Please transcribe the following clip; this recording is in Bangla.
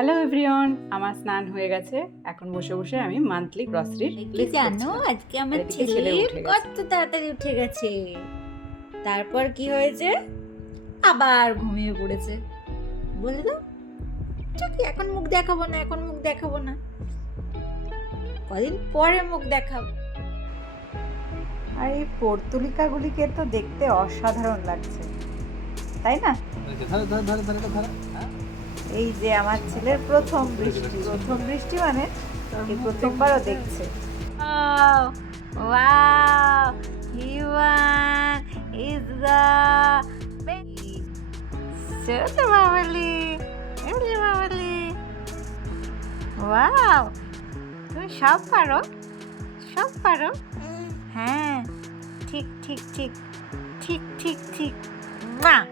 হ্যালো এভরিওয়ান, আমার স্নান হয়ে গেছে। এখন বসে বসে আমি মান্থলি গ্রসারির লিস্ট জানো আজকে আমার ছেলে কত তাড়াতাড়ি উঠে গেছে। তারপর কি হয়েছে, আবার ঘুমিয়ে পড়েছে। বলে দাও কি এখন মুখ দেখাবো না, এখন মুখ দেখাবো না, কদিন পরে মুখ দেখাবো। আর এই পর্তুলিকাগুলিকে তো দেখতে অসাধারণ লাগছে, তাই না? এই যে আমার ছেলের প্রথম বৃষ্টি মানে এই প্রথমবারও দেখছে। Wow, Ivan is the baby. ছোট বাবলি, বাবলি। Wow, তুমি সব পারো, সব পারো। হ্যাঁ, ঠিক ঠিক ঠিক ঠিক ঠিক ঠিক। Wow.